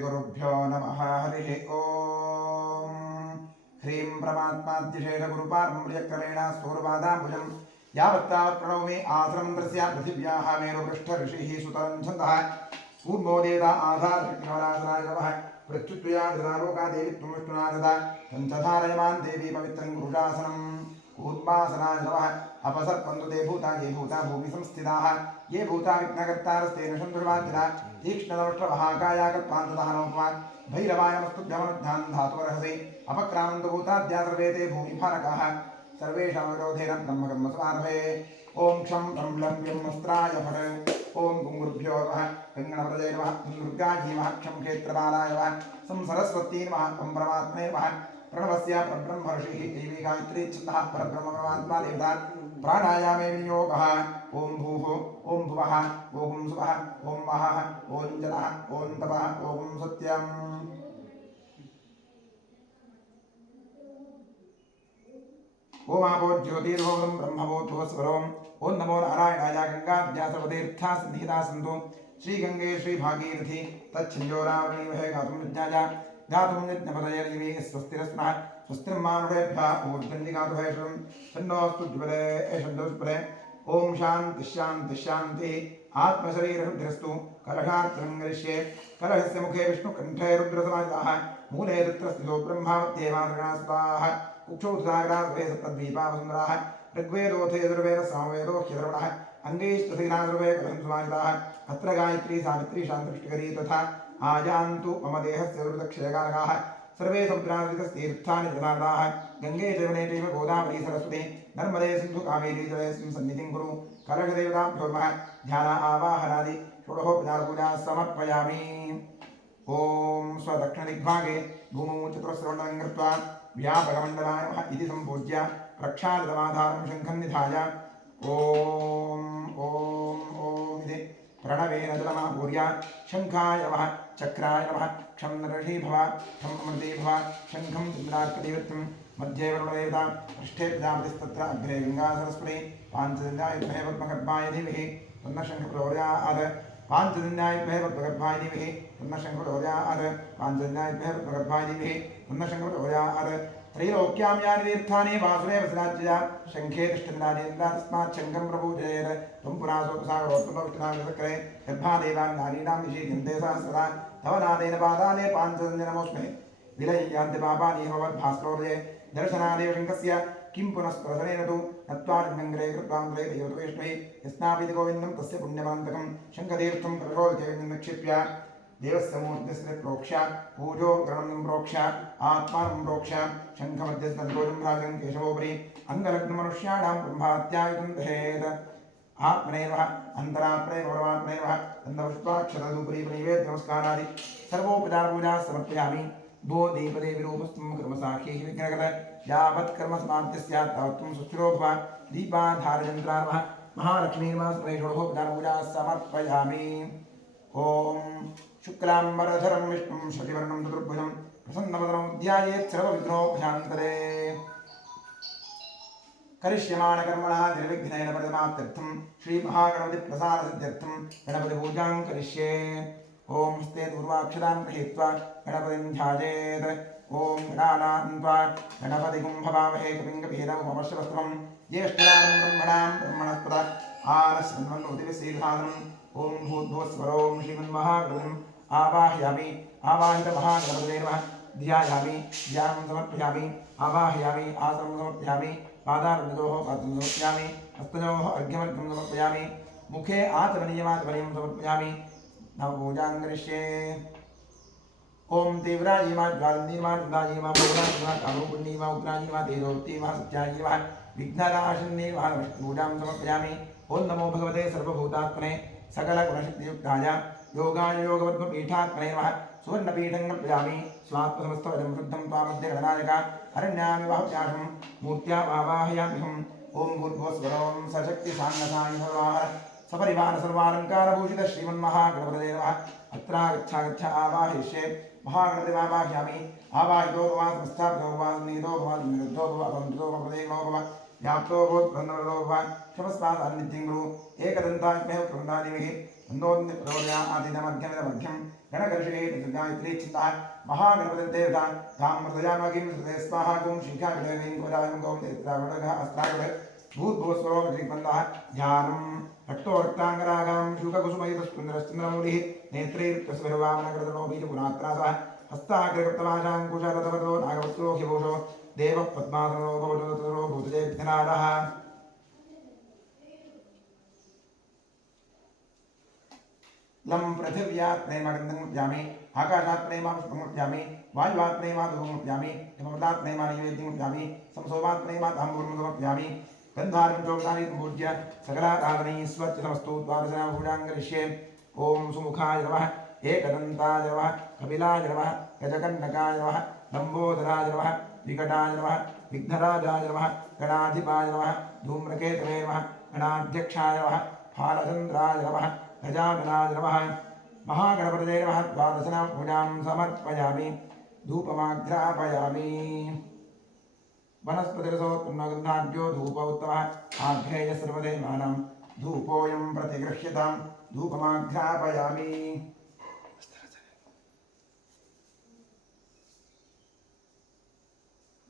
श्रीगुरुभ्यो नमः हरिः ॐ ह्रीं परमात्माद्यशेषगुरुपारम्पर्यक्रमेण स्थूलपादाम्बुजं यावत्तावत् प्रणौमि आसनमन्त्रस्य पृथिव्याः मेरुपृष्ठऋषिः सुतरं छन्दः पूर्वो देवता आधारशक्तिनवरासनाय नमः प्रत्युत्तया धृतालोका देवी त्वमुष्टुनाददा तञ्चधारयमान् देवी पवित्रं गुरुशासनम् ऊर्ध्वासनाय नमः अपसर्पन्तु ते भूता ये भूता भूमि संस्थिताः ये भूता विघ्नकर्तारस्तेन शन्तुर्वाक्यदा तीक्ष्णदंष्ट्रमहाकाया कल्पान्तदहनोपमान् भैरवाय नमस्तुभ्यमनुध्यान् धातुवर्हसि अपक्रामन्तु भूताद्या सर्वे ते भूमिभारकाः सर्वेषां विरोधेन ब्रह्मकर्मसमारभे ॐ क्षं तं लं व्यं वस्त्राय फट ॐ गुरुभ्यो नमः गङ्गणपतये नमः दुर्गायै नमः क्षं क्षेत्रपालाय नमः संसरस्वत्यै नमः ॐ परमात्मने नमः प्रणवस्य परब्रह्म ऋषिः देवी गायत्री छन्दः परब्रह्म परमात्मा देवता प्राणायामे विनियोगः ॐ भूः ॐ भुवः ॐ सुवः ॐ महः ॐ जनः ॐ तपः ॐ सत्यम् ओम आपो ज्योतिर्भवं ब्रह्मभूतोस्वरम् ओम नमो नारायणाय गंगाद्यासवतीर्था सन्निहिता सन्तु श्रीगंगे श्रीभागीरथी तच्छिञ्जोरावणीमहे गातुं विज्ञाया गातुं यज्ञपतये देवी स्वस्तिरस्मः स्वस्तिर्मानुषेभ्यः ऊर्ध्वन्दिगातुभेषं तन्नोऽस्तु ज्वले एषन्दोष्पदे ओम शान्ति शान्ति शान्तिः आत्मशरीरशुद्धिरस्तु कलशार्चनं करिष्ये कलशस्य मुखे विष्णुकण्ठे रुद्रसमाहिताः मूले रुद्रस्थितो ब्रह्मावत्येवासृगणास्ताः कुक्षौत्साग्रासुरेशतद्वीपावसुन्दराः ऋग्वेदोऽथ यजुर्वेदः सामवेदो ह्यथर्वणः अङ्गैस्तथिनासुरवे कलहंसमाहिताः अत्र गायत्री सावित्री शान्तपुष्टिकरी तथा आयान्तु मम देहस्य दुर्दक्षयकारकाः सर्वे समुद्रादितस्तीर्थानि जनार्दाः गङ्गे जवने चैव गोदावरी सरस्वती नर्मदे सिन्धु कावेरी जलेऽस्मिन् सन्निधिं कुरु कलशदेवताभ्यो नमः ध्यान आवाहनादि षोडशोपचारपूजा समर्पयामि ॐ स्वदक्षिणदिग्भागे भूमौ चतुस्रवणं कृत्वा व्यापकमण्डलाय नमः इति सम्पूज्य प्रक्षालितमाधारं शङ्खं निधाय ॐ इति प्रणवेन जलमापूर्य शङ्खाय नमः चक्राय नमः क्षं नरषी भव क्षं अमृते भव शङ्खं चन्द्रार्कदेवत्वं मध्ये वरुणदेवता पृष्ठे प्रजापतिस्तत्र अग्रे गङ्गा सरस्वती पाञ्चजन्याय विद्महे पद्मगर्भाय धीमहि तन्नः शङ्खः प्रचोदयात् पाञ्चजन्याय विद्महे पद्मगर्भाय धीमहि तन्नः शङ्खः प्रचोदयात् पाञ्चजन्याय विद्महे पद्मगर्भाय धीमहि तन्नः शङ्खः प्रचोदयात् त्रैलोक्यां यानि तीर्थानि वासुदेवसराज्यया शङ्खे तिष्ठन्नादीन्द्रा तस्मात् शङ्खं प्रपूजयेत् त्वं पुरासोपसागरोत्तमविष्टनागसक्रे गर्भादेवान् नारीणां निषीद्यन्ते सहस्रदा तव नादेन पादाले पाञ्चजन्यनमोऽस्मे विलय्यान्ति पापानि भवद्भास्करोदये दर्शनादेव शङ्खस्य किं पुनः स्पर्शनेन तु नत्वार्घ्यङ्ग्रे कृत्वान्त्रे देवतवेष्टै यस्नापीति गोविन्दं तस्य पुण्यवान्तकं शङ्खतीर्थं कलशोदकेन निक्षिप्य देवस्य मूर्तिस्य प्रोक्ष्य पूजो ग्रणं प्रोक्ष्य आत्मानं प्रोक्ष्य शङ्खमध्यस्तन्तोजं भ्राजं केशवोपरि अङ्गलग्नमनुष्याणां ब्रह्मात्यायुधं दहेत् आत्मने नमः अन्तरात्मने परमात्मने नमः तन्नपुष्पाक्षररूपरी नैवेद्य नमस्कारादि सर्वोपचारपूजा समर्पयामि भो देवदेवीरूपस्थं कर्मसाखीः विघ्नकर यावत् कर्मसमाप्तिः स्यात् तावत् त्वं सुस्थिरो भव दीपाधारयन्त्रा नमः महालक्ष्मी नमः षोडशोपचारपूजा समर्पयामि ॐ शुक्लाम्बरधरं विष्णुं शशिवर्णं चतुर्भुजं प्रसन्नवदनं ध्यायेत् सर्वविघ्नोपशान्तये करिष्यमाणकर्मणः निर्विघ्नेन परिसमाप्त्यर्थं श्रीमहागणपतिप्रसादसिद्ध्यर्थं गणपतिपूजां करिष्ये ॐ हस्ते पूर्वाक्षरां गृहीत्वा गणपतिं ध्यायेत् ॐ गणानान्त्वा गणपतिगुं भवामहे कविं कवीरमुपमश्रवस्तमं ज्येष्ठराजं ब्रह्मणां ब्रह्मणस्पद आनश्रन्वन्नोतिविश्रीधारणम् ॐ भूर्भुवस्वरों श्रीमन्महागणपतिम् आवाहयामि आवाहितमहागणपतये नमः ध्यायामि ध्यानं समर्पयामि आवाहयामि आसनं समर्पयामि पादारविन्दोः पात्रं समर्पयामि हस्तयोः अर्घ्यमर्घ्यं समर्पयामि मुखे आचमनीयमाचमनीयं समर्पयामि नवपूजां करिष्ये ॐ तीव्रायीमा ज्वालन्दीमा नन्दायीमा भोगनायीमा कामरूपिणीमा उग्रायीमा तेजोक्तीमा सत्यायीमा विघ्ननाशिन्नीमा पूजां समर्पयामि ॐ नमो भगवते सर्वभूतात्मने सकलगुणशक्तियुक्ताय योगाय योगपद्मपीठात्मने नमः सुवर्णपीठं कल्पयामि स्वात्मसमस्तवजं शुद्धं त्वामध्यगणनायक अरण्यामि बाहुत्याशं मूर्त्या आवाहयाम्यहम् ॐ भूर्भुवस्वरों सशक्तिसाङ्गसाय सर्वाहर सपरिवार सर्वालङ्कारभूषित श्रीमन्महागणपतये नमः अत्रागच्छ आवाहयिष्ये महागणपतिमावाहयामि आवाहितो भव संस्थापितो भव निहितो भव निरुद्धो भव अवन्दितो भव प्रदेयो भव व्याप्तो भव ब्रह्मवदो भव क्षमस्वासान्निध्यं गुरु एकदन्तात्मेव क्रन्दादिभिः नन्दोन्निप्रचोदयादिनमध्यमिदमध्यं गणकर्षिके गायत्री चिन्ता महागणपतिर्देवता तां मृदयामगिं हृदये स्वाहा गुं शिखाविडयं गोदायं गौं देवतावडगः अस्त्राविड भूद्भुवस्वरोगबन्धः ध्यानं रक्तोरक्ताङ्गरागां शुककुसुमयुतस्कुन्दरश्चन्द्रमौलिः नेत्रैर्कस्वरवामनकृतनो बीजपुरात्रासः हस्ताग्रगप्तवाशाङ्कुशरथवतो नागवत्सो हिभूषो देवः पद्मासनो भवतो ततो भूतजे विघ्नारः लं पृथिव्यात् प्रेमगन्धमुप्यामि आकाशात् प्रेमापुष्पमुप्यामि वायुवात् प्रेमाधूपमुप्यामि हिमवतात् प्रेमानैवेद्यमुप्यामि संसोमात् प्रेमाताम्बूलमुपयामि गन्धारं चोक्तानि पूज्य सकलाराधनैः स्वच्ಛतमस्तु द्वादशपूजां करिष्ये ॐ सुमुखाय नमः एकदन्ताय नमः कपिलाय नमः गजकर्णकाय नमः लम्बोदराय नमः विकटाय नमः विघ्नराजाय नमः गणाधिपाय नमः धूम्रकेतवे नमः गणाध्यक्षाय नमः फालचन्द्राय नमः गजाननाय नमः महागणपतये नमः द्वादशनां पूजां समर्पयामि धूपमाघ्रापयामि वनस्पतिरसोत्पन्नगन्धाढ्यो धूप उत्तमः आघ्रेय सर्वदेवानां धूपोऽयं प्रतिगृह्यतां धूपमाघ्रापयामि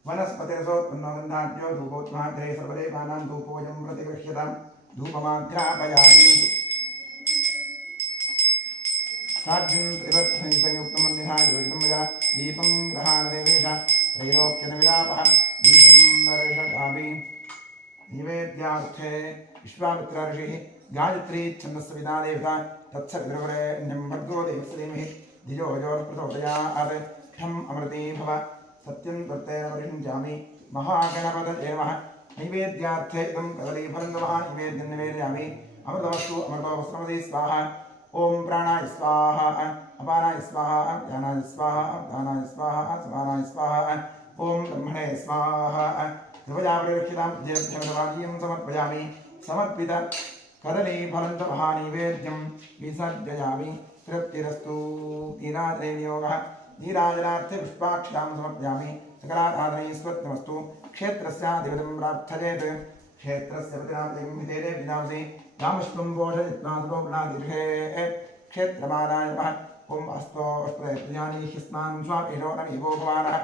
वनस्पतिरसोत्पन्नगन्धाढ्यो धूपोत्तमः आघ्रेय सर्वदेवानां धूपोऽयं प्रतिगृह्यतां धूपमाघ्रापयामि साध्यं त्रिवत्नि संयुक्तं वन्दिना योजितं मया दीपं ग्रहाणदेवेश त्रैलोक्यनिविलापः दीपं नरषडामि निवेद्यार्थे विश्वामित्र ऋषिः गायत्री छन्दस्सविता देवता तत्सवितुर्वरेण्यं भर्गो देवस्य धीमहि धियो यो न प्रचोदयात् क्षम् अमृती भव सत्यं तत्तेन परिषिञ्चामि महागणपतये नमः नैवेद्यार्थे इदं कदलीफलं नमः नैवेद्यं निवेदयामि अमृतमस्तु अमृतो वस्त्रमसि स्वाहा ओम प्राणाय स्वाहा अपानाय स्वाहा ज्ञानाय स्वाहा दानाय स्वाहा समानाय स्वाहा ओम ब्रह्मणे स्वाहा कृपया परिरक्षितां जयभ्यमवादीयं समर्पयामि समर्पित कदलीफलं च महानैवेद्यं विसर्जयामि तृप्तिरस्तु नीराजनयोगः नीराजनार्थे पुष्पाक्षां समर्पयामि सकलाराधनैः स्वत्नमस्तु क्षेत्रस्याधिपतिं प्रार्थयेत् क्षेत्रस्य प्रतिनामं विधेदे विनामसि रामष्टुं भोषयत्नादीर्घे क्षेत्रमानाय नमः ओम अस्तो अष्टप्रयाणि स्नानं स्वामीरो नमीवो भवानः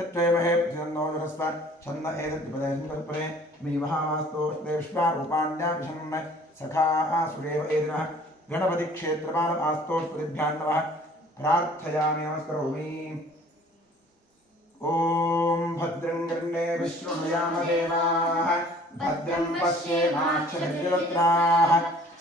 यत्त्वेमहे प्रतिनन्दो जुरस्व छन्द एतद्विपदेशं कल्पने मे महावास्तो अष्टे विश्वारूपाण्या विषन्न सखा सुरेव एदिनः गणपतिक्षेत्रपालमास्तोष्पतिभ्यां नमः प्रार्थयामि नमस्करोमि ओम भद्रं कर्णे विष्णुयाम देवाः भद्रं पश्येमाक्षभिर्यजत्राः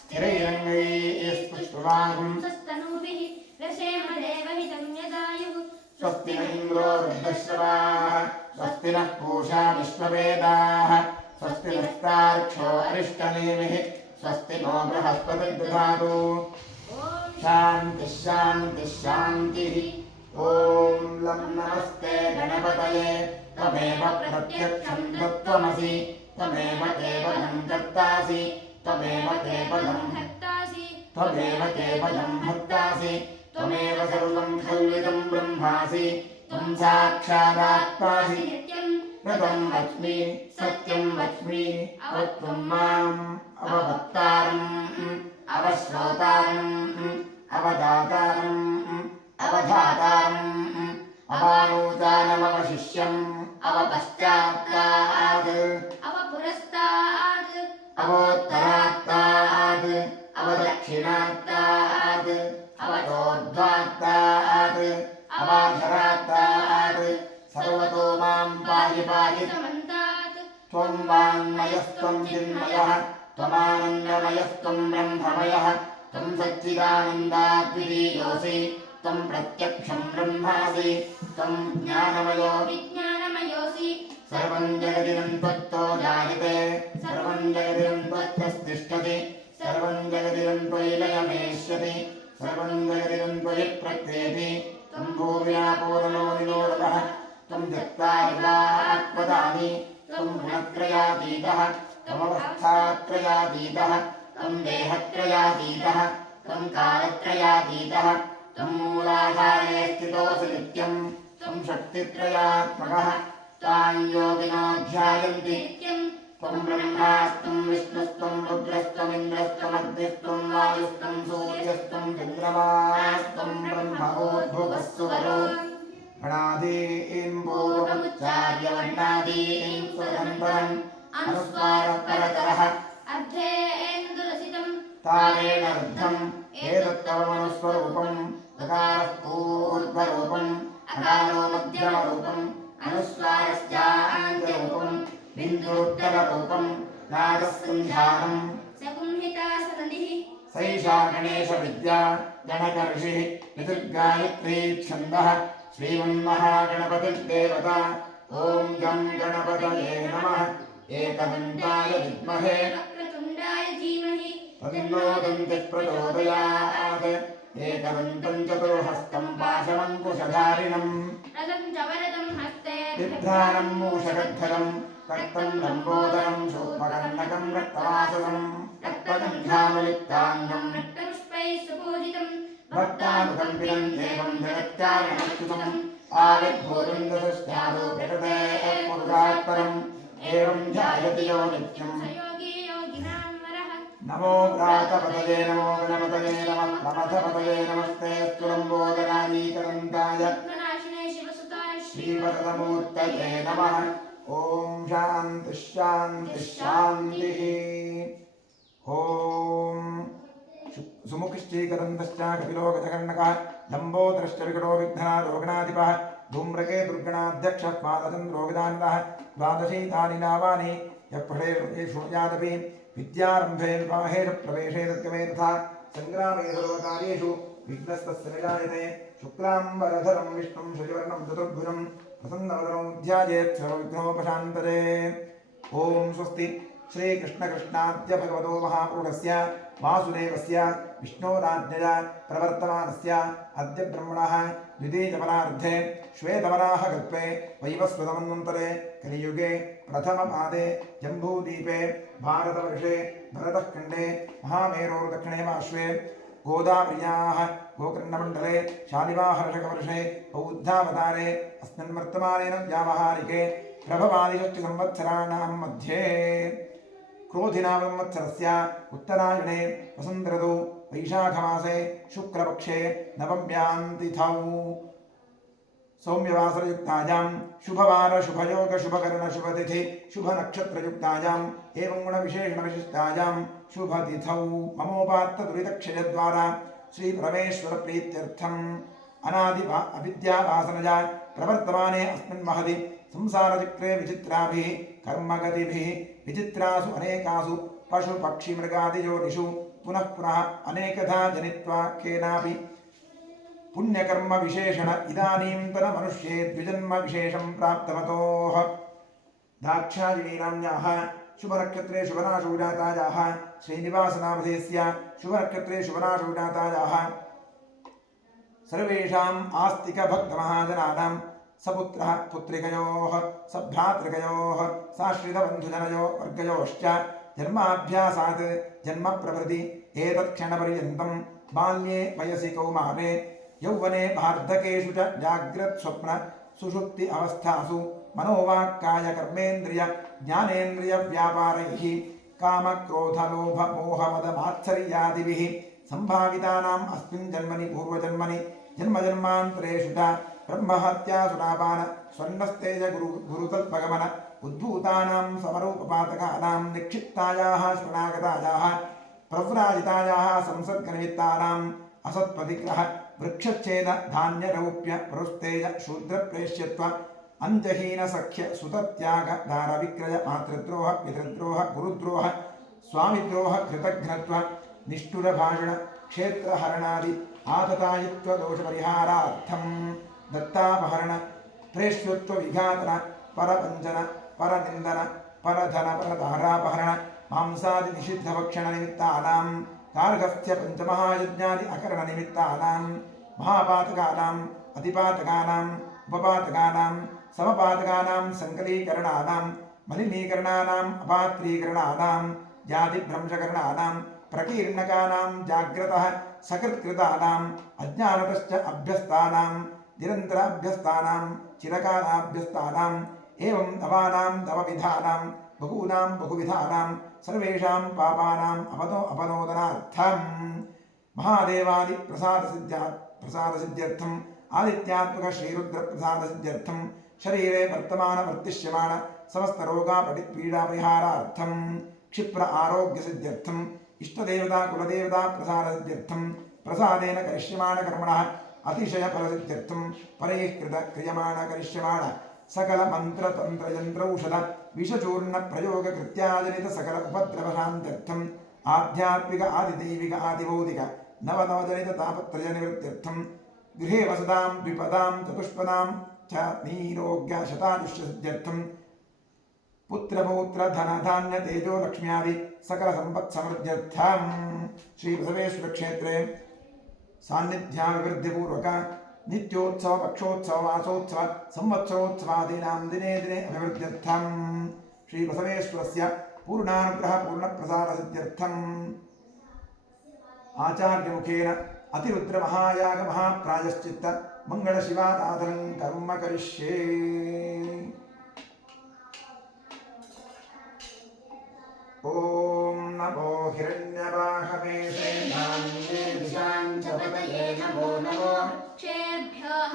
स्थिरैरङ्गैस्पुष्पवागं स्वस्तनूभिः रसेम देवहितं यदायुः स्वस्ति न इन्द्रो वृद्धश्रवाः स्वस्ति नः पूषा विश्ववेदाः स्वस्ति नस्तार्क्ष्यो अरिष्टनेमिः स्वस्ति नो बृहस्पतिर्दधातु शान्तिः शान्तिः शान्तिः ॐ लं नमस्ते गणपतये त्वमेव प्रत्यक्षं तत्त्वमसि त्वमेव केवलं कर्तासि त्वमेव केवलं भक्तासि त्वमेव केवलं भक्तासि त्वमेव सर्वं खल्विदं ब्रह्मासि त्वं साक्षादात्मासि नित्यं ऋतं वच्मि सत्यं वच्मि अवत्वं माम् अवभक्तारम् अवश्रोतारम् अवदातारम् अवधातारम् अवानूचानमवशिष्यम् अवपश्चात्तात् अवपुरस्तात् अवोत्तरात्तात् अवदक्षिणात्तात् अवतोर्ध्वात्तात् अवाधरात्तात् सर्वतो मां पाहि पाहि समन्तात् त्वं वाङ्मयस्त्वं चिन्मयः त्वमानन्दमयस्त्वं ब्रह्ममयः त्वं सच्चिदानन्दाद्वितीयोऽसि त्वं प्रत्यक्षं ब्रह्मासि त्वं ज्ञानमयो विज्ञानमयोऽसि सर्वं जगदिदं त्वत्तो जायते सर्वं जगदिदं त्वत्तस्तिष्ठति सर्वं जगदिदं त्वयि लयमेष्यति सर्वं जगदिदं त्वयि प्रत्येति त्वं भूमिरापूर्णो निरोधः त्वं त्यक्ता विवाहात्पदानि त्वं गुणत्रयातीतः त्वमवस्थात्रयातीतः त्वं देहत्रयातीतः त्वं कालत्रयातीतः त्वं मूलाधारे स्थितोऽसि नित्यं त्वं शक्तित्रयात्मकः त्वां योगिनो ध्यायन्ति नित्यं त्वं ब्रह्मास्त्वं विष्णुस्त्वं रुद्रस्त्वमिन्द्रस्त्वमग्निस्त्वं वायुस्त्वं सूर्यस्त्वं चन्द्रमास्त्वं ब्रह्मोद्भुवस्सुवरो गणादीन् पूर्वमुच्चार्य वर्णादीन् सुरन्तरम् अनुस्वारपरतरः अर्धेन्दुलसितं तारेण रुद्धम् एतत्तवमनुस्वरूपम् दकारः पूर्वरूपम् अकारो मध्यमरूपम् अनुस्वारस्यान्त्यरूपम् बिन्दुरुत्तररूपम् नादस्सन्धानम् सगुंहितासनदिः सैषा गणेशविद्या गणकऋषिः ऋतुर्गायत्री छन्दः श्रीमन्महागणपतिर्देवता ॐ गं गणपतये नमः एकदन्ताय विद्महे वक्रतुण्डाय धीमहि तन्नो दन्तिः प्रचोदयात् एकदन्तं चतुर्हस्तं पाशमङ्कुशधारिणम् रथं च वरदं हस्ते बिभ्राणं मूषकद्धरं रक्तं लम्बोदरं शोत्मकर्णकं रक्तवाससं रक्तगन्धानुलिप्ताङ्गं रक्तपुष्पैः सुपूजितं भक्तानुकम्पितं देवं जगत्कारणमच्युतम् आविर्भूतन्दतश्चादो विगते पुरुषात्परम् एवं ध्यायति यो नित्यम् योगी योगिनां वरः नमो प्रातपतये नमो गणपतये नमः प्रमथपतये नमस्ते स्तुलम्बोदरानीकरन्ताय विघ्ननाशिने शिवसुताय श्रीवरदमूर्तये नमः ॐ शान्तिः शान्तिः शान्तिः ॐ सुमुखश्चीकरन्तश्च कपिलो गजकर्णकः लम्बोदरश्च विकटो विघ्नारोगणाधिपः धूम्रके दुर्गणाध्यक्षः पादचन्द्रो गजाननः द्वादशीतानि नामानि यः पठे शृणुयादपि विद्यारम्भे विवाहे प्रवेशे तत्कमे तथा सङ्ग्रामे सर्वकार्येषु विघ्नस्तस्य निजायते शुक्लाम्बरधरं विष्णुं शशिवर्णं चतुर्भुजं प्रसन्नवदनं ध्यायेत् सर्वविघ्नोपशान्तये ॐ स्वस्ति श्रीकृष्णकृष्णाद्य भगवतो महापुरुषस्य वासुदेवस्य विष्णोराज्ञया प्रवर्तमानस्य अद्य ब्रह्मणः द्वितीयपरार्धे श्वेतवराहकल्पे वैवस्वतमन्वन्तरे कलियुगे प्रथमपादे जम्बूद्वीपे भारतवर्षे भरतखण्डे महामेरोर्दक्षिणे पार्श्वे गोदावर्याः गोकर्णमण्डले शालिवाहर्षकवर्षे बौद्धावतारे अस्मिन् वर्तमानेन व्यावहारिके प्रभवादिषष्टिसंवत्सराणां मध्ये क्रोधिनामवत्सरस्य उत्तरायणे वसन्तऋतौ वैशाखमासे शुक्लपक्षे नवम्यां तिथौ सौम्यवासरयुक्तायां शुभवार शुभयोग शुभकर्ण शुभतिथि शुभनक्षत्रयुक्तायाम् एवं गुणविशेषणविशिष्टायां शुभतिथौ ममोपात्तदुरितक्षयद्वारा श्रीपरमेश्वरप्रीत्यर्थम् अविद्यावासनया प्रवर्तमाने अस्मिन् महति संसारचक्रे विचित्राभिः कर्मगतिभिः विचित्रासु अनेकासु पशुपक्षिमृगादियोनिषु पुनः पुनः अनेकधा जनित्वा केनापि पुण्यकर्म विशेषण इदानीन्तन मनुष्ये द्विजन्म विशेषं प्राप्तवतोः दाक्षायिणीनाम्याः शुभनक्षत्रे शुभनाशो जातायाः श्रीनिवासनामधेयस्य शुभनक्षत्रे शुभनाशो जातायाः सर्वेषाम् आस्तिकभक्तमहाजनानां सपुत्रः पुत्रिकयोः सभ्रातृकयोः साश्रितबन्धुजनयो वर्गयोश्च जन्माभ्यासात् जन्म प्रभृति एतत्क्षणपर्यन्तं बाल्ये वयसि कौमारे यौवने वार्धकेषु च जाग्रत्स्वप्न सुषुप्ति अवस्थासु मनोवाक्कायकर्मेन्द्रिय ज्ञानेन्द्रियव्यापारैः कामक्रोधलोभमोहमदमात्सर्यादिभिः सम्भावितानाम् अस्मिन् जन्मनि पूर्वजन्मनि जन्मजन्मान्तरेषु च ब्रह्महत्यासुरापान स्वर्णस्तेज गुरुतल्पगमन उद्भूतानां समरूपपातकानां निक्षिप्तायाः स्मरणागतायाः प्रव्राजितायाः संसर्गनिमित्तानाम् असत्पतिग्रह वृक्षच्छेद धान्यरौप्य परुस्तेज शूद्रप्रेष्यत्व अंजहीन सख्य सुतत्याग दारविक्रय मातृद्रोह पितृद्रोह गुरुद्रोह स्वामिद्रोह कृतघ्नत्व निष्ठुरभाषण क्षेत्रहरणादि आततायित्व दोषपरिहारार्थं दत्तापहरण प्रेष्यत्व विघातन परवञ्चन परनिन्दन परधन परधारापहरण मांसादि निषिद्धभक्षण निमित्तानां गार्हस्थ्य पंचमहायज्ञादि अकरण निमित्तानां महापातकानां अतिपातकानां उपपातकानां समपातकानां संकलीकरणानां मलिनीकरणानां अपात्रीकरणानां जातिभ्रंशकरणानां प्रकीर्णकानां जाग्रतः सकृत्कृतानां अज्ञानतश्च अभ्यस्तानां निरन्तराभ्यस्तानां चिरकालाभ्यस्तानां एवं नवानां नवविधानां बहूनां बहुविधानां सर्वेषां पापानाम् अपनोदनार्थं महादेवादि प्रसादसिद्ध्यर्थम् आदित्यात्मक श्रीरुद्रप्रसादसिद्ध्यर्थं शरीरे वर्तमानवर्तिष्यमाण समस्तरोगापटिपीडापरिहारार्थं क्षिप्र आरोग्यसिद्ध्यर्थम् इष्टदेवता कुलदेवता प्रसादसिद्ध्यर्थं प्रसादेन करिष्यमाण कर्मणः अतिशय फलसिद्ध्यर्थं परैः कृत क्रियमाण करिष्यमाण सकल मंत्र तंत्र यंत्र औषध विषचूर्ण प्रयोग कृत्याजनित सकल उपद्रवशान्त्यर्थं आध्यात्मिक आदिदैविक आदिभौतिक नवनवजनित तापत्रय निवृत्त्यर्थं गृहे वसतां द्विपदां चतुष्पदां च नीरोग्य शतायुष्यसिद्ध्यर्थं पुत्रपौत्र धन धान्य तेजो लक्ष्म्यादि सकल संपत् समृद्ध्यर्थं श्री बसवेश्वर क्षेत्रे सान्निध्याभिवृद्धिपूर्वक नित्योत्सव पक्षोत्सव मासोत्सव संवत्सरोत्सवादीनां दिने दिने अभिवृद्ध्यर्थं श्री बसवेश्वरस्य पूर्णानुग्रह पूर्णप्रसादसिद्ध्यर्थम् आचार्यमुखेन अतिरुद्र महायाग महाप्रायश्चित्त मंगल शिवाराधनं कर्म करिष्ये। ओम नमो हिरण्यवाहवे सेनान्ये दिशाञ्चपतये नमो नमो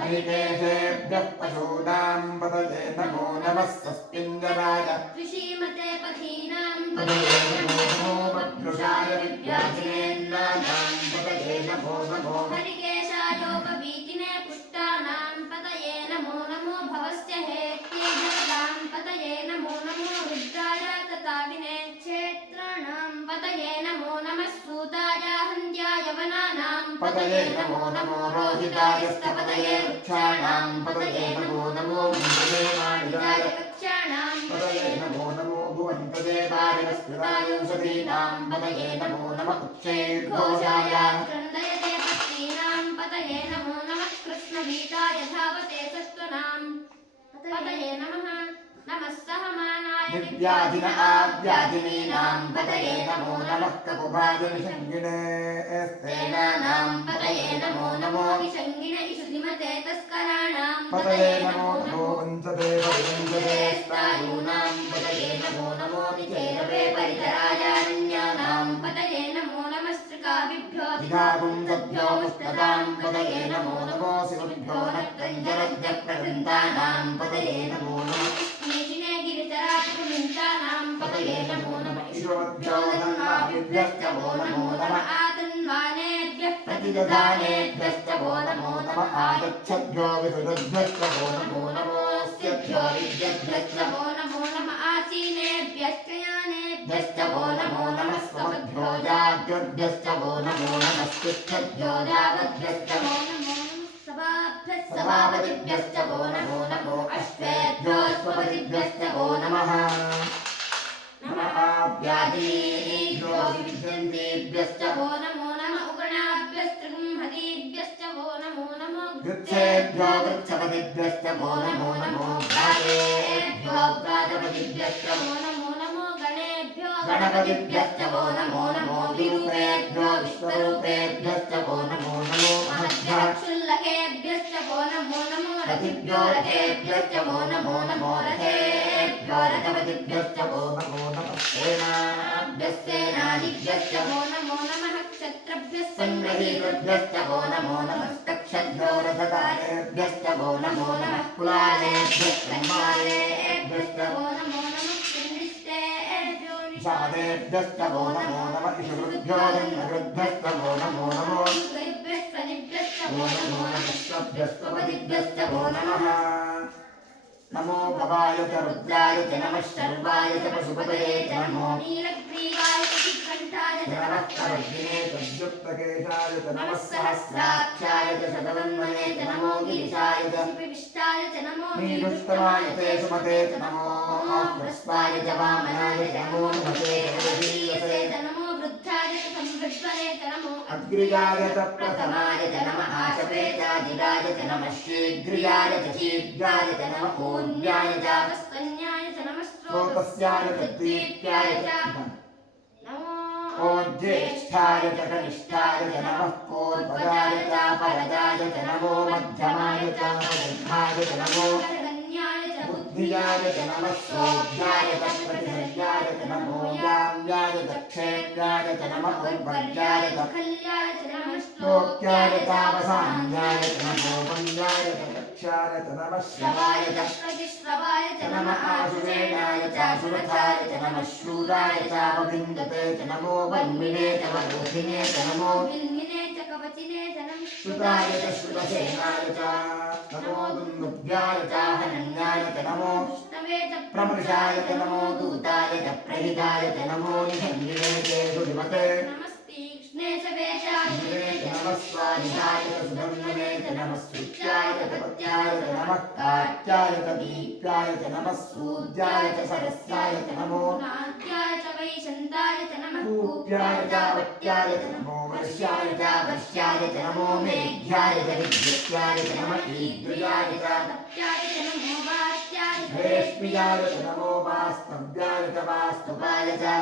हरिकेशेभ्यः पशूनां पतये नमो नमः सस्पिञ्जराय ऋषिमते पथीनां पतये नमो नमो वज्रुषाय विद्याधिनेन्द्राणां पतये नमो नमो हरिकेशायोपवीतिने पुष्टानां पतये नमो नमो भवस्य हेत्येजतां पतये नमो नमो रुद्राय तताविने क्षेत्राणां पतये नमो नमः सूताय हन्त्याय वनानां पतये नमो नमो रोहिताय स्तपतये वृक्षाणां पतये नमो नमो हिताय कक्षाणां पतये नमो नमो भुवन्तदेवाय स्मृतायुषधीनां पतये नमो नमः उच्चैर्घोषाय क्रन्दयते पत्नीनां पतये नमो नमः कृष्णगीताय धावते सत्त्वनां पतये नमः नमः सहमानाय दिव्याधिन आव्याधिनीनां पतये नमो नमः ककुभाजनिषङ्गिणे स्तेनानां पतये नमो नमो विषङ्गिण इषुधिमते तस्कराणां पतये नमो नमो वंशदेववंशदे स्थायूनां पतये नमो नमो विचेरवे परितरायारण्यानां पतये नमो नमस्त्रिकाभिभ्यो विधापुंसभ्यो मुष्टदां पतये नमो नमो शिवभ्यो नक्तञ्जलद्यप्रवृन्दानां पतये नमो नमः नीचिने गिरिचरापुलिन्तानां पतये नमो नमः ईश्वरभ्यो धन्वाभिभ्यश्च वो नमो नमः आतन्वानेभ्यः प्रतिदधानेभ्यश्च वो नमो नमः आगच्छद्भ्यो विसुरद्भ्यश्च वो नमो नमोऽस्यभ्यो विद्यद्भ्यश्च वो नमो नमः आसीनेभ्यश्च यानेभ्यश्च वो नमो नमः स्वभ्यो जाग्रद्भ्यश्च वो नमो नमः तिष्ठद्भ्यो योदावद्भ्यश्च वो नमो नमः सभापतिभ्यश्च वो नमो नमो अश्वेभ्योऽश्वपतिभ्यश्च वो नमः नमः आव्याधीभ्यो विद्यन्तेभ्यश्च वो नमो नमः उगणाभ्यस्त्रिगुंहतीभ्यश्च वो नमो नमो गृत्सेभ्यो वृक्षपतिभ्यश्च वो नमो नमो घ्रातेभ्यो घ्रातपतिभ्यश्च वो नमो नमो गणेभ्यो गणपतिभ्यश्च वो नमो नमो विरूपेभ्यो विश्वरूपेभ्यश्च वो नमो नमो महद्भ्यः क्षुल्लकेभ्यश्च वो नमो नमो रथिभ्यो रथेभ्यश्च वो नमो नमो रथेभ्यो रथपतिभ्यश्च वो नमो नमः सेनाभ्यस्तेनादिभ्यश्च वो नमो नमः क्षत्रभ्यः सङ्ग्रहीतभ्यश्च वो नमो नमः कक्षभ्यो रथकारेभ्यश्च वो नमो नमः कुलालेभ्यश्च ब्रह्मालेभ्यश्च वो नमो नमः कृण्डिष्टेभ्यो निषादेभ्यश्च वो नमो नमः इषुभ्यो धन्वकृद्भ्यश्च वो नमो नमो निषादेभ्यश्च वो नमो नमः स्वभ्यस्त्वपतिभ्यश्च वो नमः नमो भवाय च रुद्राय च नमः शर्वाय च पशुपतये च नमो नीलग्रीवाय च शिखण्ठाय च नमः करग्ने च युक्तकेशाय च नमः सहस्राक्षाय च शतवन्मने च नमो गिरिशाय च विष्टाय च नमो नीदुष्टमाय च सुमते च नमो ह्रस्वाय च वामनाय च नमो नमते च नमो वृद्धाय च संवृद्धने च नमो अग्रियाय च प्रथमाय च नमः आशपेचादिराय च नमः शीघ्रियाय च शीघ्राय च नमः ऊर्ध्याय च वस्तन्याय च नमः स्रोतस्याय च दीप्याय च नमो ज्येष्ठाय च कनिष्ठाय च नमः पूर्वजाय च परजाय च नमो मध्यमाय च मध्यमाय च नमो गण्याय च धियाय च नमः सोऽध्याय च प्रतिसर्याय च नमो याम्याय दक्षेप्याय च नमः उर्वर्याय च खल्याय च नमः श्लोक्याय चावसान्याय च नमो वन्द्याय च दक्षाय च नमः श्रवाय च प्रतिश्रवाय च नमः आशुवेणाय चाशुरथाय च नमः शूराय चावविन्दते च नमो वन्मिने च वरोधिने च नमो विल्मिने च कवचिने च नमः श्रुताय च श्रुतसेनाय च नमो दुन्दुभ्याय च हनन्याय च नमो विष्णवे च प्रमृषाय च नमो दूताय च प्रहिताय च नमो निषङ्गिने च सुधिमते नमस्तीक्ष्णे च वेदाय च नमः स्वादिहाय च सुगन्धने च नमः सुत्याय च पत्याय च नमः कात्याय च दीप्याय च नमः सूर्याय च सरस्याय च नमो नाद्याय च वैशन्ताय च नमः कूप्याय च वत्याय च नमो वर्ष्याय च वर्ष्याय च नमो मेघ्याय च विद्युत्याय च नमः ईद्रियाय च तप्याय च नमो वात्याय च रेष्म्याय च नमो वास्तव्याय च वास्तुपाय च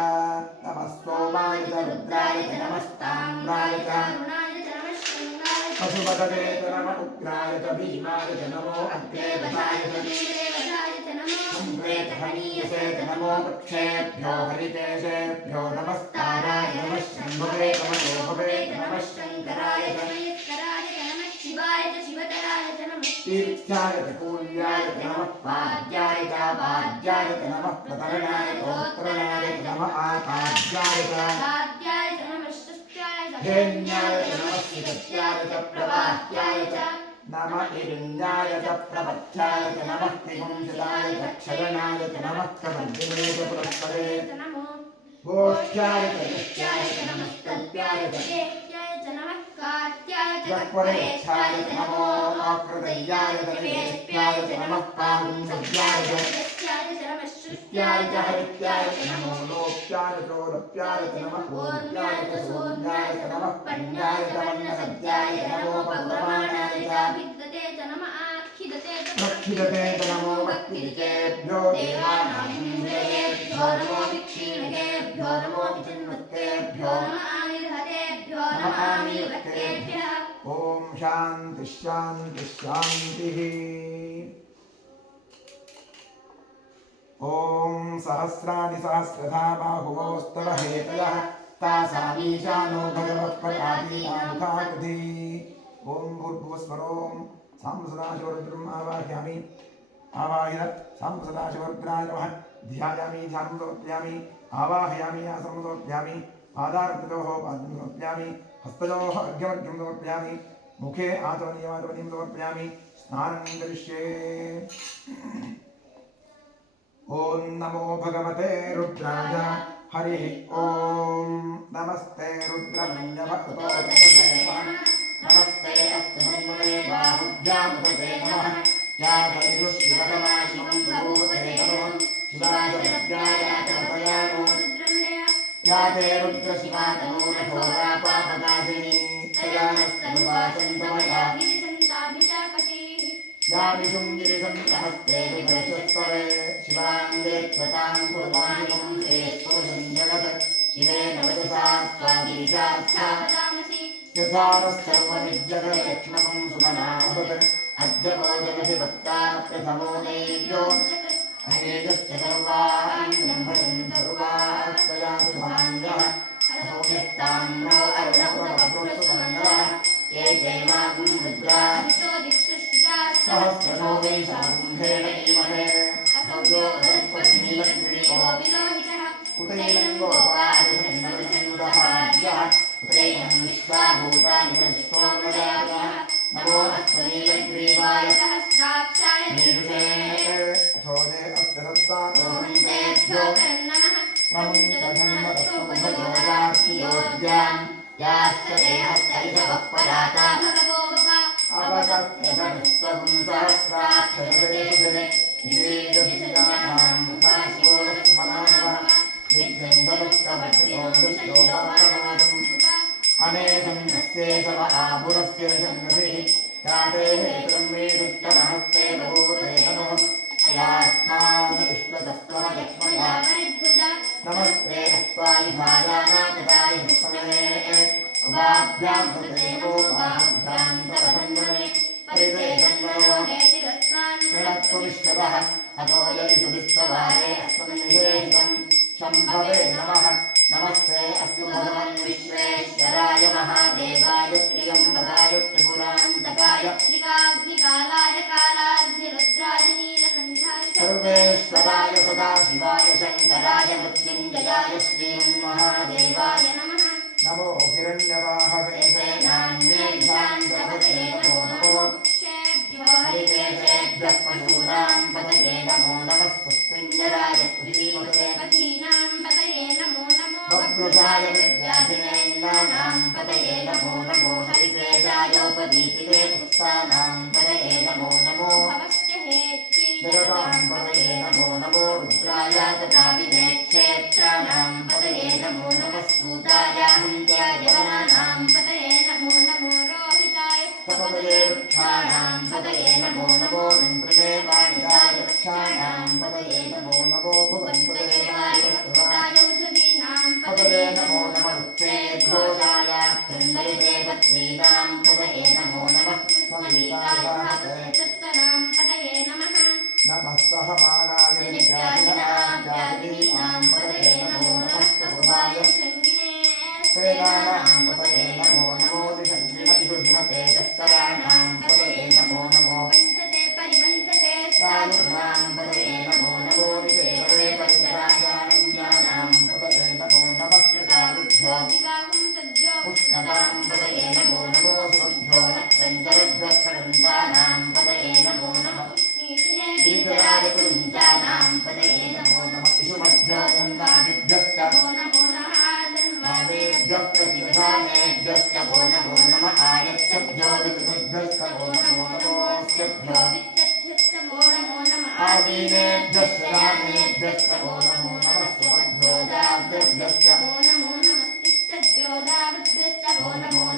नमः सोमाय च रुद्राय च नमस्ताम्राय च करुणाय च नमः शृङ्गाय च पशुपतये च नमः उग्राय च भीमाय च नमो अग्रेवधाय च वीरदेवताय च नमः शुम्भे च हनीयसे च नमो वृक्षेभ्यो हरिकेशेभ्यो नमस्ताराय नमः शम्भवे च मनोभवे च नमः शङ्कराय च मयस्कराय च नमः शिवाय च शिवतराय च नमः तीर्थ्याय च कूल्याय च नमः पाद्याय च वाद्याय च नमः प्रतरणाय गोत्रणाय च नमः आकाद्याय च साध्याय च नमः सृष्ट्याय च धेन्याय च नमः सिगत्याय च प्रवाह्याय च नमः इरिण्याय च प्रपथ्याय च नमः त्रिपुंसदाय च क्षयणाय च नमः कवर्धिने च पुरस्पदे च नमो गोष्ठ्याय च नित्याय च नमः कल्प्याय च देत्याय च नमः कार्त्याय च चक्वरेच्छाय च नमो आकृतय्याय च निवेष्ट्याय च नमः पाहुंसव्याय च यस्याय च नमः सृष्ट्याय च हरित्याय च नमो लोप्याय चोरप्याय च नमः ऊर्ध्याय च शून्याय च नमः पण्याय च वन्नसद्याय च नमो पौरमाणाय च विद्यते च नमः आखिदते च प्रक्षिदते च नमो भक्तिरिकेभ्यो देवानां निलयेभ्यो नमो विक्षीणकेभ्यो नमो विचिन्वत्तेभ्यो नमः आविर्हतेभ्यो नमः आविर्वक्तेभ्यः ॐ शान्ति शान्ति शान्तिः ॐ सहस्राणि सहस्रधा बाहुवोस्तव हेतयः तासामीशानो भगवः पराधीनामुखाकृति ॐ भूर्भुवस्वरों साम्सदाशिवरुद्रम् आवाहयामि आवाह्य साम्सदाशिवरुद्राय नमः ध्यायामि ध्यानं समर्पयामि आवाहयामि आसनं समर्पयामि पादार्पितोः पाद्यं समर्पयामि हस्तयोः अर्घ्यमर्घ्यं समर्पयामि मुखे आचमनीयमाचमनीं समर्पयामि स्नानं करिष्ये ॐ नमो भगवते रुद्राय हरिः ॐ नमस्ते रुद्रमन्यभक्तोदेव नमस्ते अस्तुमन्मने बाहुभ्यामुपते नमः या कलिषु शिवतमाशिवं प्रभूते नमो शिवाय विद्याय च प्रयानो या ते रुद्रशिवातनूरघोरा पापनाशिनी तया नस्तनुवासन्तमया या विशुं गिरिसन्तहस्ते विदर्शस्तवे शिवाङ्गिरक्षतां कुर्वाणिकं श्रेष्ठोषं जगत् शिवेन वचसा स्वादिशाख्यातामसि यथा नश्चर्वनिजगलक्ष्मणं सुमनाभवत् अद्यबोधमसि भक्ता प्रथमो देव्यो अनेकस्य सर्वान् ब्रह्मणं सर्वात्मया सुधान्यः अथोऽस्ताम्रो अरुणपुरवपुरुषमङ्गलः ये देवागुं रुद्रा सहस्रनो वैशाखुम्भेन ईमहे अथो बृहस्पतिर्निलग्रीवो उतैनं गोपादिसन्नवसन्दहार्यः उतैनं विश्वाभूतानि सविष्टोन्नयातः नमो अश्वनीलग्रीवाय सहस्राक्षाय मीरुषे अथोदे अस्य दत्तारोहन्तेभ्यो प्रमुञ्चधन्मदस्तुभयोगार्तियोग्याम् याश्च देहस्तैषवः पराता अपसत्यधनुस्त्वं सहस्राक्षरते दीर्घशिलानां मुखाशिवोदस्मनाभः विघ्नन्दनुष्टभद्रोन्दुष्टोपानमादम् अनेकं नस्येषव आभुरस्य शङ्गतिः याते हेतुं मे दुष्टमहस्ते बभूवते नमो यास्मान् विश्वतस्त्वमलक्ष्मया नमस्ते अस्त्वादिभाजानाकदाय पुष्पमे उभाभ्यां कृतेनो बाहुभ्यां तव सन्मने परिते जन्मनो प्रणत्व विश्वतः अतो यदिषु विश्ववारे अस्मन्निषेधितं शम्भवे नमः नमस्ते अस्तु भगवन् विश्वेश्वराय महादेवाय त्र्यम्बकाय त्रिपुरान्तकाय त्रिकाग्निकालाय कालाग्निरुद्राय नीलकण्ठाय सर्वेश्वराय सदाशिवाय शङ्कराय मृत्युञ्जयाय श्रीमन्महादेवाय नमः नमो हिरण्यवाहवे सेनान्येभ्यान्तपतये नमो नमो हरिकेशेभ्यः पशूनां पतये नमो नमः पुष्पिञ्जराय श्रीमते पतीनां पतये नमो नमो वक्रुषाय विद्याधिनेन्द्राणां पतये नमो नमो हरिकेशायोपवीतिते पुष्पाणां पतये नमो नमो जगतां पतये नमो नमो रुद्राय तथा विनेक्षेत्राणां पतये नमो नमः सूताय हन्त्याय वनानां पतये नमो नमो रोहिताय पतये वृक्षाणां पतये नमो नमो मन्त्रिणे वाणिजाय वृक्षाणां पतये नमो नमो भुवन्पतये वायुवस्त्राय औषधीनां पतये नमो नमः घोषाय त्रिन्दयते पत्नीनां पतये नमो नमः सत्तनां पतये नमः नमः सहमानाय नित्यादिनां पतये नमो नमः कपुवाय सेनानां पतये नमो नमो दिशङ्गिणिषुष्मते तस्कराणां पतये नमो नमो वञ्चते परिवञ्चते साधूनां पतये नमो नमो निषेवते परिसराजानन्यानां पतये नमो नमः श्रुताविभ्यो उष्णतां पतये नमो नमो सुभ्यो नक्तञ्जरभ्यः खडन्तानां पतये नमो नमः ीतराजकुञ्जानां पतये नमो नमः इषुमभ्यो गन्धादिभ्यश्च भावेभ्यः प्रतिदधानेभ्यश्च वो नमो नमः आयच्छभ्यो विकृतिभ्यश्च वो नमो नमोऽस्यभ्यो आसीनेभ्यश्च दानेभ्यश्च वो नमो नमः स्वभ्यो दाभ्यभ्यश्च वो नमो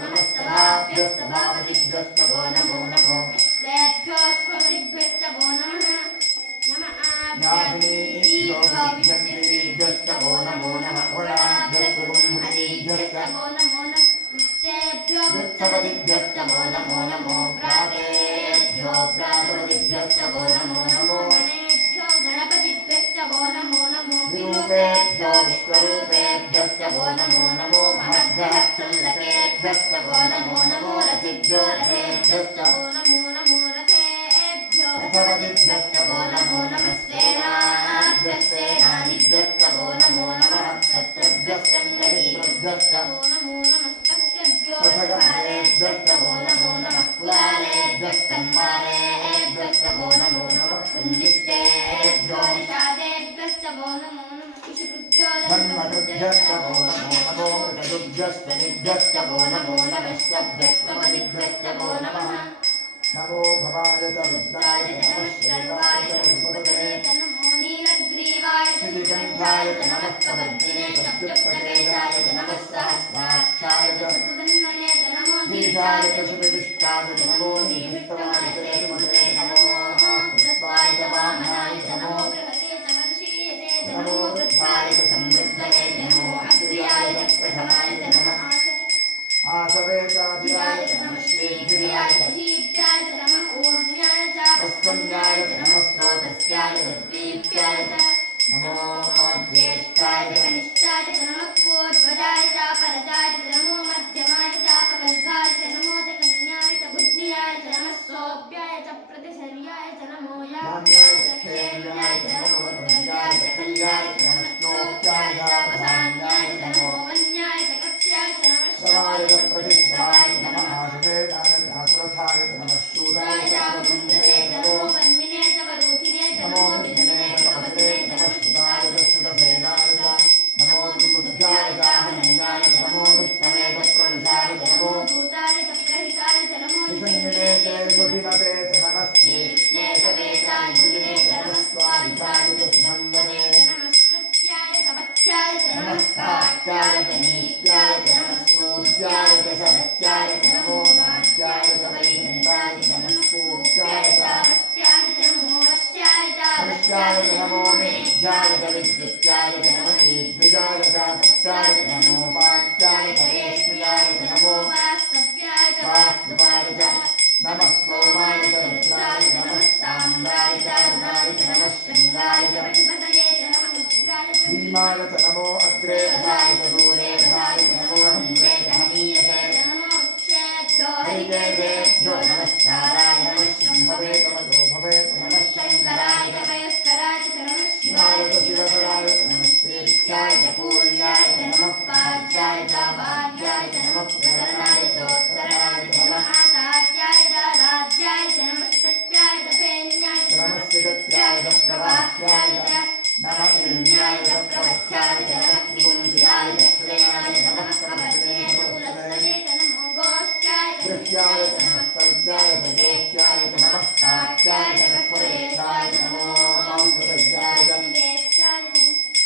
नमः सभाभ्यः सभापतिभ्यश्च वो नमो नमो वेद्भ्योऽश्वपतिभ्यश्च वो नमः यामिनीभ्यो विद्यन्तेभ्यश्च वो नमो नमः वराभ्यश्च ब्रह्मणीभ्यश्च वो नमो नमस्तेभ्यो वृत्सपतिभ्यश्च वो नमो नमो प्रातेभ्यो प्रातपतिभ्यश्च वो नमो नमो गणेभ्यो गणपतिभ्यश्च वो नमो नमो विरूपेभ्यो विश्वरूपेभ्यश्च वो नमो नमो महद्भ्यः क्षुल्लकेभ्यश्च वो नमो नमो रथिभ्यो रथेभ्यश्च वो नमो नमो रथेभ्यो रथपतिभ्यश्च वो नमो नमः सेनाभ्यश्च सेनानिभ्यश्च वो नमो नमः क्षत्रिभ्यश्च गृहीतृभ्यश्च वो नमो नमस्तभ्यो रथगणेभ्यश्च वो नमो नमः कुलालेभ्यश्च कन्मालेभ्यश्च वो नमो नमः कुञ्जिष्टेभ्यो निषादेभ्यश्च वो नमो नमः इषुभ्यो धन्वकृभ्यश्च वो नमो नमो मृगभ्यश्च निभ्यश्च वो नमो नमः शब्दपदिभ्यश्च वो नमः नमो भवाय च रुद्राय च नमः शर्वाय च सुपदये नमो नीलग्रीवाय श्रीकण्ठाय च नमः कवद्दिने च व्युत्पदेशाय च नमः सहस्राक्षाय च तन्मने नमो दीर्घाय च सुप्रविष्टाय च नमो नीहितवाय च सुमते नमो स्वाय च वामनाय च नमो नमो वृद्धाय च समृद्धये च नमो अग्र्याय च प्रथमाय च नमः आसवे चादिराय च नमः शीघ्राय च ीभ्याय च नमः ऊर्ध्याय च तस्कन्याय च नमः स्रोतस्याय च द्वीप्याय च नमो ज्येष्ठाय च कनिष्ठाय च नमः पूर्वजाय च परजाय च नमो मध्यमाय च प्रगल्भाय च नमो च कन्याय च बुद्ध्याय च नमः सोऽप्याय च प्रतिशर्याय च नमो याम्याय च क्षेम्याय च नमो उत्तर्याय च खल्याय च नमः श्लोक्याय च वसान्याय च नमो वन्याय च कक्ष्याय च नमः श्रवाय च प्रतिश्रवाय च नमः आशुतेनाय च आसुरथाय च नमः शूराय च वरुन्धरे च नमो वन्मिने च वरूथिने च नमो नमो विघ्ने च कवचे च नमः श्रुताय च श्रुतसेनाय च नमो विमुख्याय च हन्याय च नमो विष्णवे च प्रविशाय च नमो भूताय च प्रहिताय च नमो विषङ्गिने च सुधिमते च नमस्ते ीक्ष्णे च वेदायुगिने च नमः स्वादिताय च सुनन्दने च नमः स्तुत्याय च वत्याय च नमः नमः कात्याय च नीत्याय च नमः स्तूत्याय च सरस्याय च नमो नाट्याय च वैजन्ताय च नमः पूत्याय च वत्याय च नमो वश्याय च मनुष्याय च नमो मेघ्याय च विद्युत्याय च नमः कीर्तिजाय च भक्त्याय च नमो वाक्याय च रेष्म्याय च नमो वास्तव्याय च वास्तुपाय च नमः सोमाय च रुद्राय च नमः ताम्राय च अरुणाय च नमः ऊर्ध्वाय च नमो अग्रे ध्याय च दूरे ध्याय च नमो हन्त्रे च हनीयते च नमो वृक्षेभ्यो हरिकेशेभ्यो नमस्काराय नमः शम्भवे तमजो भवे नमः शङ्कराय च पयस्कराय च नमः शिवाय च शिवतराय च नमस्तेभ्याय च पूर्याय च नमः पाद्याय च वाद्याय च नमः प्रकरणाय च उत्तराय च नमः आचार्याय च राज्याय च नमः सत्याय च फेन्याय च नमः सिगत्याय च प्रवाह्याय च नमः इन्द्राय च प्रवत्याय च नमः त्रिपुंसिराय च श्रेयाय च नमः कवर्णे च कुलस्वरे च नमो गोष्ठ्याय च गृह्याय च नमः स्तव्याय च गेह्याय च नमः काट्याय च कर्पूरेशाय च नमो मांसदज्याय च निवेश्याय च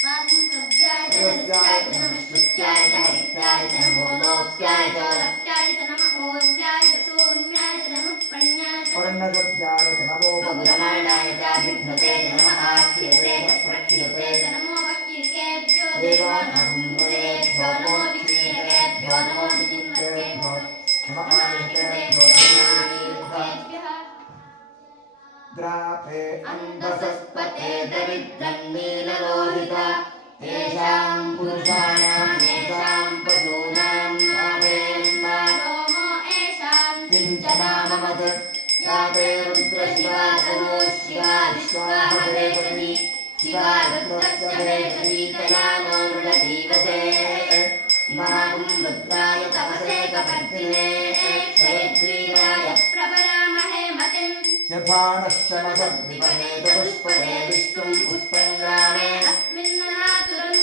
पादुकव्याय च रस्याय च नमः शुच्याय च हरित्याय च नमो लोक्याय च लप्याय च नमः ओर्व्याय च शून्याय च नमः पण्याय च वर्णगद्याय च नमो बहुरमाणाय च विघ्नते च नमः आख्यते च प्रख्यते च नमो वक्यकेभ्यो देवानाहुन्देभ्यो नमो विघ्नेभ्यो नमो विघ्नकेभ्यो नमः आयुधेभ्यो नमः द्रापे अन्धसस्पते दरिद्रं नीललोहिता येषां पुरुषाणामेषां पशूनां मावेन्मारोमो येषां किञ्चनाममत् याते रुद्रशिवा तनूशिवा विश्वाहवेशति शिवा रुद्रस्य वेशति तया नो मृडजीवसे इमागुं रुद्राय तपसे कपर्दिने क्षयद्वीराय प्रवरामहे मतिम् यथा नश्चमसद्विपदे च पुष्पदे विष्णुं पुष्पं रामे अस्मिन्ननातुरम्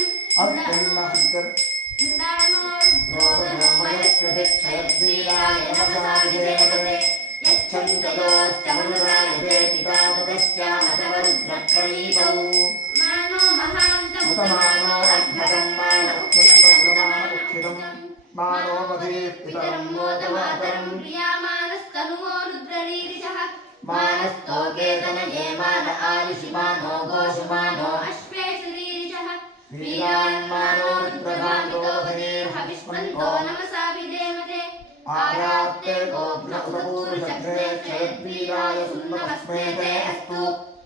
क्षयद्वीराय नमसा विधेमते यच्छन्तयोश्चमनुरायते पिता ततश्चामतवरुद्रप्रणीतौ मानो महान्तमुतमानो अर्धकं मानमुक्षितं मानो मधीः पितरं मोदमातरं प्रियामानस्तनुवो रुद्ररीरिषः मानस्तोकेतनये मान आयुषि मानो गोषु मानो अश्वेषु रीरिषः वीरान्मानो रुद्रभामितो धनेर्हविष्मन्तो नमसा विधेमते आयात्ते गोभ्न उपपूरुषग्रे क्षयद्वीराय सुन्नमस्मेते अस्तु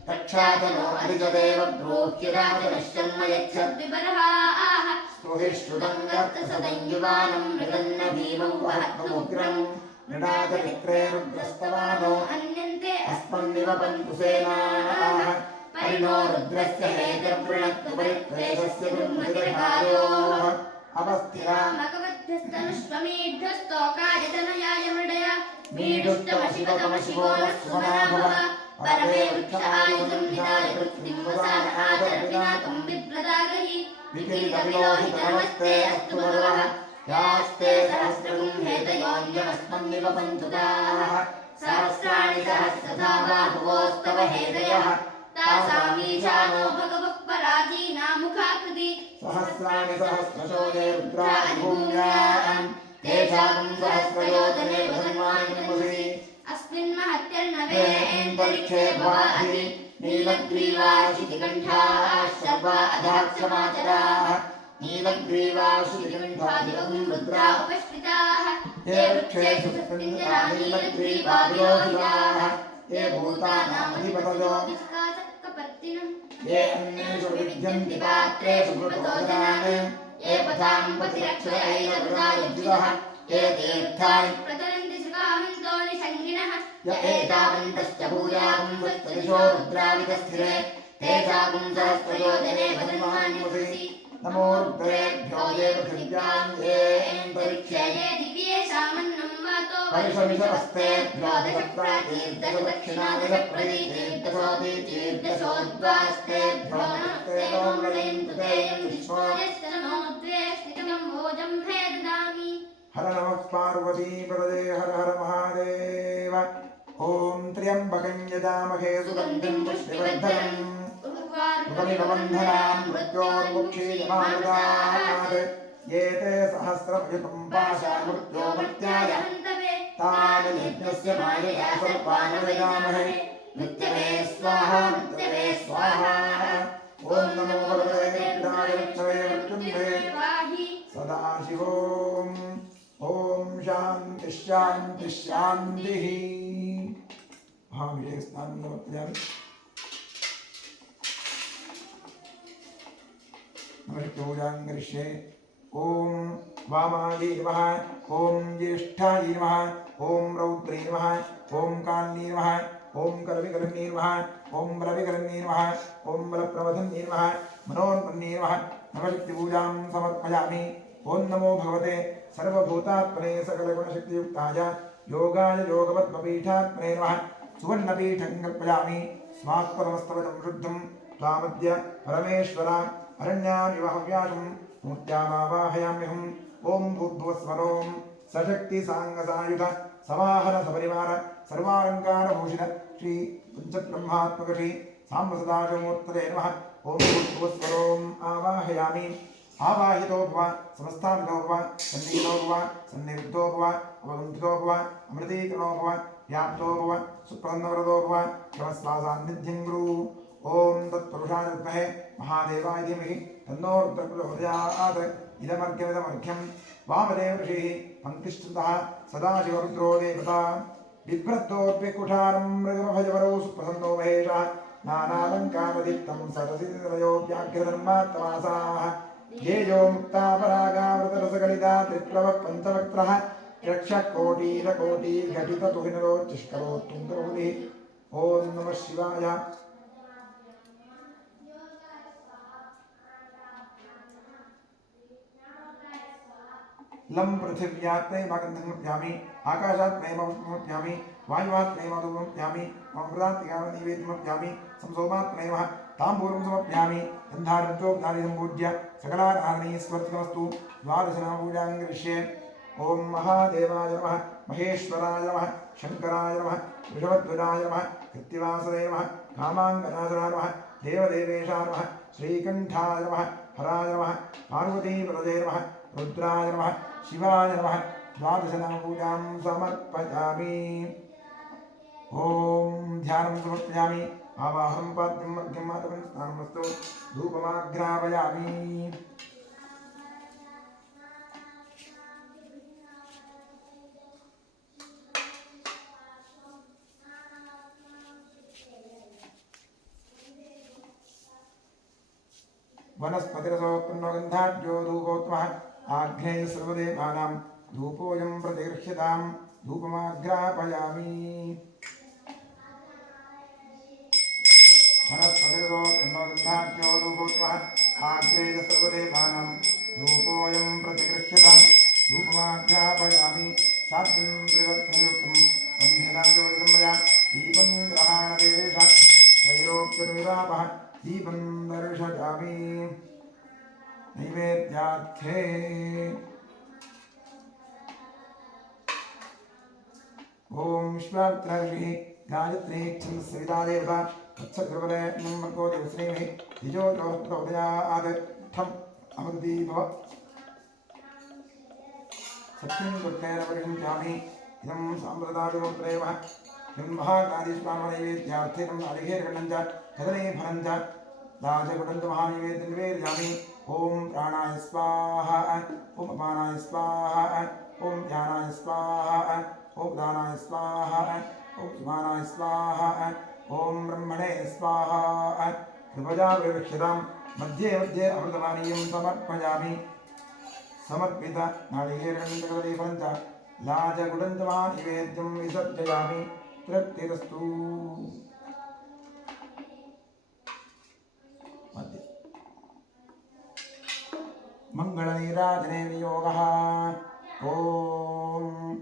तक्षातनो अधिजदेव ब्रूह्यदातनश्चन्मयच्छद्विबर्हाः स्तुहिष्ठुतं गर्तसदं युवानं मृगन्न भीमं वहत्वमुग्रं मृडाचरित्रे रुद्रस्तवानो अन्यन्ते अस्मन्निव पन्तु सेनाः परिणो रुद्रस्य हेतवृणत्तु परिप्रेषस्य गुरुमतिरकायोः अवस्थिरा मगवद्धस्तनुष्वमीढ्यस्तोकायतनयाय मृडय मीढुष्टमशिवतमशिवो न स्वमनाभव परमे वृक्षायुधं विदाय कृत्तिं वसान आचरविनाकं बिभ्रदागहि विकिरीटविलोहितनमस्ते अस्तु मरुवः यास्ते सहस्रगुं हेतयोऽन्यमस्मन्निव पन्तु ताः सहस्राणि सहस्रधा बाहुवोस्तव हेतयः तासामीशानो भगवः पराजीना मुखाकृति सहस्राणि सहस्रशो ये रुद्रादिभूम्यां तेषां सहस्रयोजने भगन्वानिमुषि अस्मिन् महत्यर्णवेऽन्तरिक्षे भवाहि नीलग्रीवाशितिकण्ठाः सर्वा अधाक्षमाचराः नीलग्रीवाशितिकण्ठादिवं रुद्रा उपस्थिताः ये वृक्षेषु सुस्पन्दना नीलग्रीवाविलोहिताः ये भूतानामधिपतयो ये अन्येषु विद्यन्ति पात्रेषु मृतोदनान् ये पथां पतिरक्षरैरवृतायुद्धः ये तीर्थानि प्रचरन्ति सुखामन्तो निषङ्गिणः य एतावन्तश्च भूयागुं वत्सदिशो रुद्रावितस्थिरे तेषागुं सहस्रयोजने भगवान्मुषि नमो रुद्रेभ्यो ये पृथिव्यां ये अन्तरिक्षे ये दिव्ये सामन्नं वातो परिशमिषवस्तेभ्यो दशप्रातीर्दश दक्षिणादशप्रतीतीर्दशोदीतीर्दशोद्वास्तेभ्यो नमस्ते नो मृडयन्तु ते यं विश्वो यस्य नमो द्वे स्थितं भोजं भेददामि हर नमः पार्वतीपदये हर हर महादेव ॐ त्र्यम्बकं यजामहे सुगन्धिं पुष्टिवर्धनम् उर्वारुकमिव बन्धनान् मृत्योर्मुक्षीयमामृतात् ये ते सहस्रभुजं पाशामृत्यो मर्त्याय तानि यज्ञस्य मायया सर्वानुयामहे मृत्यवे स्वाहा मृत्यवे स्वाहा ॐ नमो भगवते रुद्राय लक्ष्मणे मृत्युञ्जये सदाशिवोम् ॐ शान्ति शान्ति शान्तिः महावीरे स्नानं समर्पयामि नमः करिष्ये ओम वामायै नमः ओम ज्येष्ठायै नमः ओम रौद्रै नमः ओम कान्यै नमः ओम करविकरण्यै नमः ओम बलविकरण्यै नमः ओम बलप्रवधन्यै नमः मनोन्मन्यै नमः नवशक्तिपूजां समर्पयामि ओम नमो भगवते सर्वभूतात्मने सकलगुणशक्तियुक्ताय योगाय योगवत्मपीठात्मने नमः सुवर्णपीठं कल्पयामि स्मात्पदमस्तवचं शुद्धं त्वामद्य परमेश्वर अरण्यामिव हव्यासं मूर्त्यावाहयाम्यहम् ओम भूद्भुवस्वरों सशक्ति सांगसायुध समाहर सपरिवार सर्वालंकार भूषित श्री पंचब्रह्मात्मक श्री सांबसदाशिवमूर्तये नमः ओम भूद्भुवस्वरों आवाहयामि आवाहितो भव समस्ताविदो भव सन्निहितो भव सन्निरुद्धो भव अवगुंठितो भव अमृतीकरणो भव व्याप्तो भव सुप्रसन्नवरदो भव नमस्वासान्निध्यं गुरु ओम तत्पुरुषाय विद्महे महादेवाय धीमहि तन्नो रुद्रः प्रचोदयात् इदमर्घ्यमिदमर्घ्यं वामदेव ऋषिः पङ्क्तिश्रुतः सदाशिवरुद्रो देवता बिभ्रद्दोऽप्यकुठारं मृगमभजवरौ सुप्रसन्नो महेशः नानालङ्कारदीप्तं सरसितलयो व्याघ्रधर्मात्तमासाः ध्येयो मुक्तापरागावृतरसगलिता त्रिप्लवः पञ्चवक्त्रः यक्षकोटिरकोटिघटिततुहिनरोच्चिष्करोत्तुङ्गबहुलिः ॐ नमः शिवाय लं पृथिव्यात्मैवागन्धं समर्पयामि आकाशात्मैवापुष्पमर्पयामि वायुवात्मैवाधूपमर्पयामि मम प्रदात्मैवानैवेद्यं समर्पयामि संसोमात्मैव ताम्बूलं समर्पयामि गन्धारञ्चोपचारि सम्पूज्य सकलाराधनैस्वर्तितमस्तु द्वादशनामपूजां करिष्ये ओम महादेवाय नमः महेश्वराय नमः शंकराय नमः वृषभध्वजाय नमः कृत्तिवासवे नमः कामाङ्गनाशनाय नमः देवदेवेशाय नमः श्रीकण्ठाय नमः हराय नमः पार्वतीपतये नमः रुद्राय नमः शिवाय नमः द्वादशनामपूजां समर्पयामि ओम ध्यानं समर्पयामि आवाहनं पाद्यं अर्घ्यं मातरं स्नानमस्तु धूपमाघ्रापयामि वनस्पतिरसोत्पन्नो गन्धाढ्यो धूपोत्तमः आघ्नेय सर्वदेवानां धूपोऽयं प्रतिगृह्यतां धूपमाघ्रापयामि वनस्पतिरसोत्पन्नो गन्धाढ्यो धूपोत्तमः आघ्नेय सर्वदेवानां धूपोऽयं प्रतिगृह्यतां धूपमाघ्रापयामि सात्विं त्रिवर्धनयुक्तं वन्ध्यनाजोदितं मया दीपं ग्रहाणदेवेश त्रैलोक्यनिरापः दीपं दर्शयामि नैवेद्यार्थे ओम विश्वामित्रऋषिः गायत्री छन्दस्सविता देवता तत्सर्वले मर्गो देवश्रीमहि द्विजो प्रचोदयात् ठम् अमृती भव सत्यं कृतेन परिषिञ्चामि इदं साम्प्रदायिकमन्त्रे नमः ब्रह्मकादीश्वरनैवेद्यार्थेन नारिकेलखण्डं च कदलीफलं च राजकुटुम्बमहानैवेद्यं निवेदयामि ओम प्राणाय स्वाहा ओम अपानाय स्वाहा ओम ध्यानाय स्वाहा ओम दानाय स्वाहा ओम समानाय स्वाहा ओम ब्रह्मणे स्वाहा कृपया विवक्ष्यतां मध्ये मध्ये अमृतपानीयं समर्पयामि समर्पित नारिकेलखण्डकदलीफलं च राजकुटुम्बमहानैवेद्यं विसर्जयामि तृप्तिरस्तु मंगलनीराजने वियोगः ओम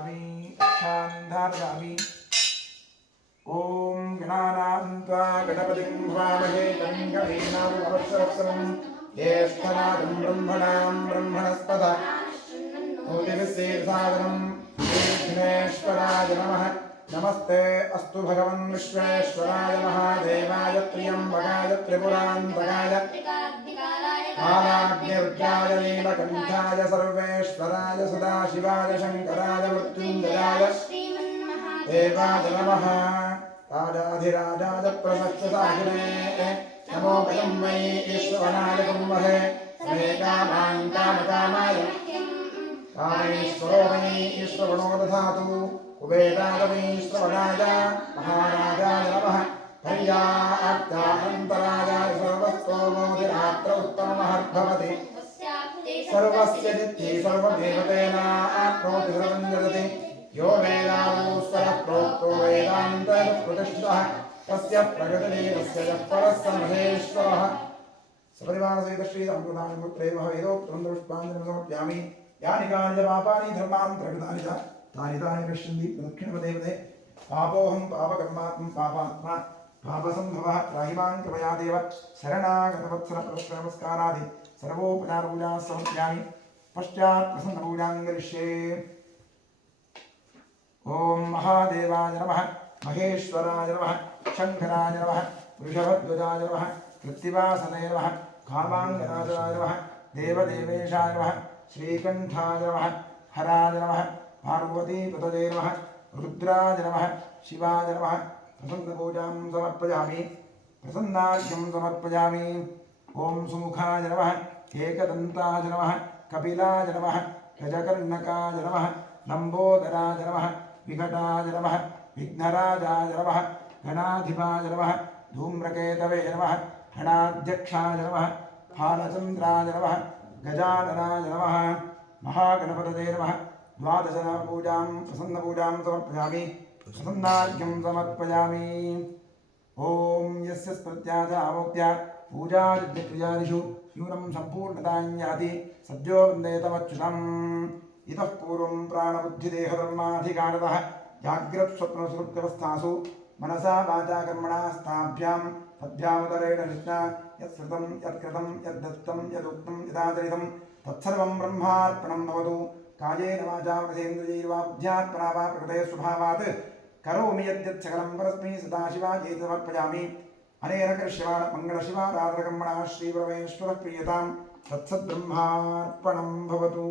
समर्पयामि शान्धार्यामि ॐ गणानां त्वा गणपतिं भवामहे कविं कवीनामुपमश्रवस्तमं ज्येष्ठराजं ब्रह्मणां ब्रह्मणस्पद मोदिविश्वेसादनं श्रीविघ्नेश्वराय नमः नमस्ते अस्तु भगवन् विश्वेश्वराय महादेवाय त्र्यम्बकाय त्रिपुरान्तकाय कालाग्निरुद्राय नीलकण्ठाय सर्वेश्वराय सदाशिवाय शङ्कराय मृत्युञ्जयाय देवाय नमः राजाधिराजाय प्रसक्तसाहिने नमो वयं वै ईश्वराय कुर्महे समे कामां कामकामाय कामेश्वरो वै ईश्वरो दधातु कुबेराय वै श्रवणाय महाराजाय नमः पर्याप्तानन्तराय सर्वस्तोमोदिरात्र उत्तममहद्भवति सर्वस्य नित्ये सर्वदेवतेनाप्नोति सर्वं जगति यो वेदानुस्वरः प्रोक्तो वेदान्तप्रतिष्ठितः तस्य प्रगतिदेवस्य यः परः स महेश्वरः सपरिवारसहित श्रीरामकृतानुपुत्रे वेदोक्तं पुष्पाञ्जलिं समर्पयामि यानि कानि च पापानि धर्मान्तरकृतानि च तानि पश्यन्ति प्रदक्षिणपदे पापोऽहं पापकर्मात्मं पापात्मा पापसम्भवः त्राहिमां कृपया देव शरणागतवत्सरप्रदक्षिणनमस्कारादि सर्वोपचारपूजाः समर्पयामि पश्चात् प्रसन्नपूजां करिष्ये ओम महादेवाय नमः महेश्वराय नमः शंकराय नमः वृषभध्वजाय नमः कृत्तिवासने नमः कामाङ्गनाथाय नमः देवदेवेशाय नमः श्रीकण्ठाय नमः हराय नमः पार्वतीपतये नमः रुद्राय नमः शिवाय नमः प्रसन्नपूजां समर्पयामि प्रसन्नार्घ्यं समर्पयामि ओम सुमुखाय नमः एकदन्ताय नमः कपिलाय नमः गजकर्णकाय नमः लंबोदराय नमः विघटाय नमः विघ्नराजाय नमः गणाधिपाय नमः धूम्रकेतवे नमः गणाध्यक्षाय नमः भालचन्द्राय नमः गजाननाय नमः महागणपतये नमः द्वादशनामपूजां प्रसन्नपूजां समर्पयामि प्रसन्नार्घ्यं समर्पयामि ॐ यस्य स्मृत्याचामोक्त्या पूजादिक्रियादिषु न्यूनं सम्पूर्णतां याति सद्यो वन्देतमच्युतम् इतः पूर्वं प्राणबुद्धिदेहधर्माधिकारतः जाग्रत्स्वप्नसुषुप्त्यवस्थासु मनसा वाचा कर्मणा स्ताभ्यां तद्भ्यामुदरेण निष्ठा यत्श्रुतं यत्कृतं यद्दत्तं यदुक्तं यदाचरितं तत्सर्वं ब्रह्मार्पणं भवतु कायेन वाचा मनसेन्द्रियैर्वा बुद्ध्यात्मना वा प्रकृतेः स्वभावात् करोमि यद्यत् सकलं परस्मै सदाशिवायै समर्पयामि अनेन करिष्यमाण मङ्गलशिवाराधनकर्मणा श्रीपरमेश्वरः प्रीयतां तत्सद्ब्रह्मार्पणं भवतु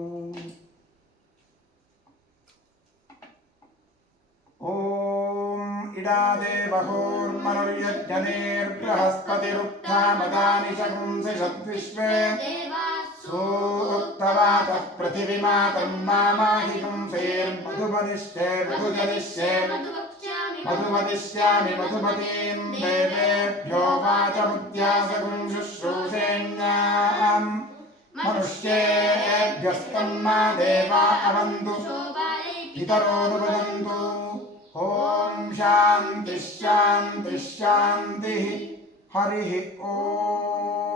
ॐ इडादेवहोर्मनुर्यज्ञनेर्बृहस्पतिरुक्थामदानि शगुंसि षद्विश्वे सूक्तवातः पृथिवीमातं मामाहिगुंसेर्मधुमनिष्ठे मधुजनिष्ये मधुमदिष्यामि मधुमतीं देवेभ्यो वाचमुद्यासगुं शुश्रूषेण्याम् मनुष्येभ्यस्तं मा देवा अवन्तु पितरोऽनुभजन्तु ॐ शान्तिः शान्तिः शान्तिः हरिः ॐ